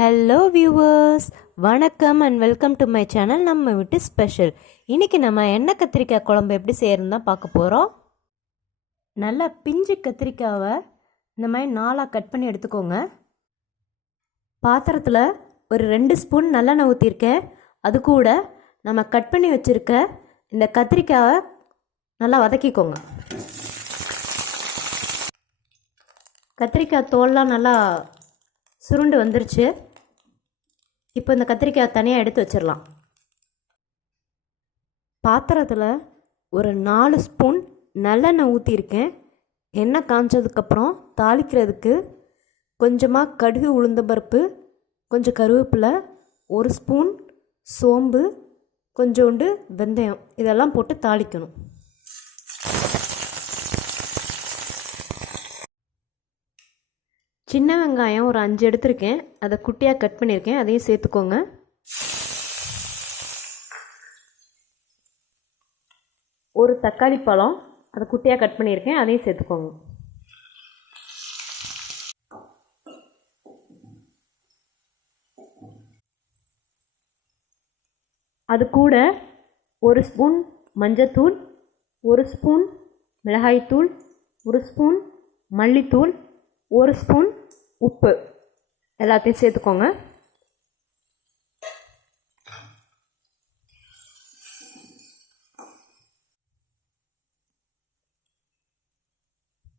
Hello viewers, வணக்கம் and welcome to my channel. நம்ம வீட்டு ஸ்பெஷல். இன்றைக்கி நம்ம எண்ணெய் கத்திரிக்காய் குழம்பு எப்படி செய்கிறதுன்னு தான் பார்க்க போகிறோம். நல்லா பிஞ்சு கத்திரிக்காவை இந்த மாதிரி 4ஆக கட் பண்ணி எடுத்துக்கோங்க. பாத்திரத்தில் ஒரு 2 ஸ்பூன் நல்லெண்ணெய் ஊற்றிருக்கேன். அது கூட நம்ம கட் பண்ணி வச்சுருக்க இந்த கத்திரிக்காவை நல்லா வதக்கிக்கோங்க. கத்திரிக்காய் தோல்லாம் நல்லா சுருண்டு வந்துருச்சு. இப்போ இந்த கத்திரிக்காய் தனியாக எடுத்து வச்சிடலாம். பாத்திரத்தில் ஒரு 4 ஸ்பூன் நல்லெண்ணெய் ஊற்றிருக்கேன். எண்ணெய் காஞ்சதுக்கப்புறம் தாளிக்கிறதுக்கு கொஞ்சமாக கடுகு, உளுந்தம்பருப்பு, கொஞ்சம் கருவேப்பிலை, 1 ஸ்பூன் சோம்பு, கொஞ்சோண்டு வெந்தயம், இதெல்லாம் போட்டு தாளிக்கணும். சின்ன வெங்காயம் ஒரு 5 எடுத்திருக்கேன். அதை குட்டியாக கட் பண்ணியிருக்கேன், அதையும் சேர்த்துக்கோங்க. ஒரு தக்காளி பழம், அதை குட்டியாக கட் பண்ணியிருக்கேன், அதையும் சேர்த்துக்கோங்க. அது கூட 1 ஸ்பூன் மஞ்சத்தூள், 1 ஸ்பூன் மிளகாய்த்தூள், 1 ஸ்பூன் மல்லித்தூள், 1 ஸ்பூன் உப்பு, எல்லாத்தையும் சேர்த்துக்கோங்க.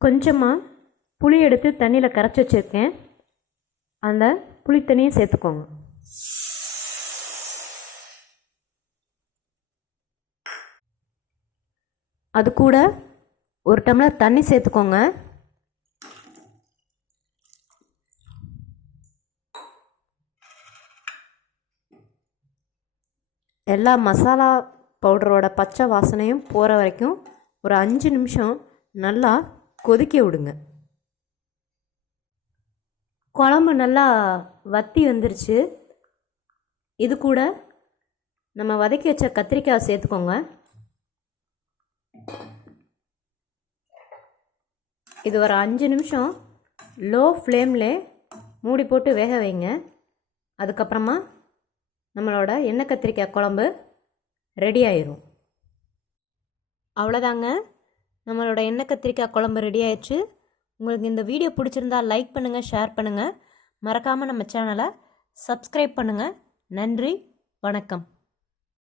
கொஞ்சமாக புளி எடுத்து தண்ணியில் கரைச்சி வச்சுருக்கேன், அந்த புளி தண்ணியை சேர்த்துக்கோங்க. அது கூட 1 டம்ளர் தண்ணி சேர்த்துக்கோங்க. எல்லா மசாலா பவுடரோட பச்சை வாசனையும் போகிற வரைக்கும் ஒரு 5 நிமிஷம் நல்லா கொதிக்க விடுங்க. குழம்பு நல்லா வத்தி வந்துருச்சு. இது கூட நம்ம வதக்கி வச்ச கத்திரிக்காய் சேர்த்துக்கோங்க. இது ஒரு 5 நிமிஷம் லோ ஃப்ளேமில் மூடி போட்டு வேக வைங்க. அதுக்கப்புறமா நம்மளோட எண்ணெய் கத்திரிக்காய் குழம்பு ரெடி ஆயிரும். அவ்வளோதாங்க, நம்மளோட எண்ணெய் கத்திரிக்காய் குழம்பு ரெடி ஆயிடுச்சு. உங்களுக்கு இந்த வீடியோ பிடிச்சிருந்தா லைக் பண்ணுங்கள், ஷேர் பண்ணுங்கள். மறக்காமல் நம்ம சேனலை சப்ஸ்கிரைப் பண்ணுங்கள். நன்றி, வணக்கம்.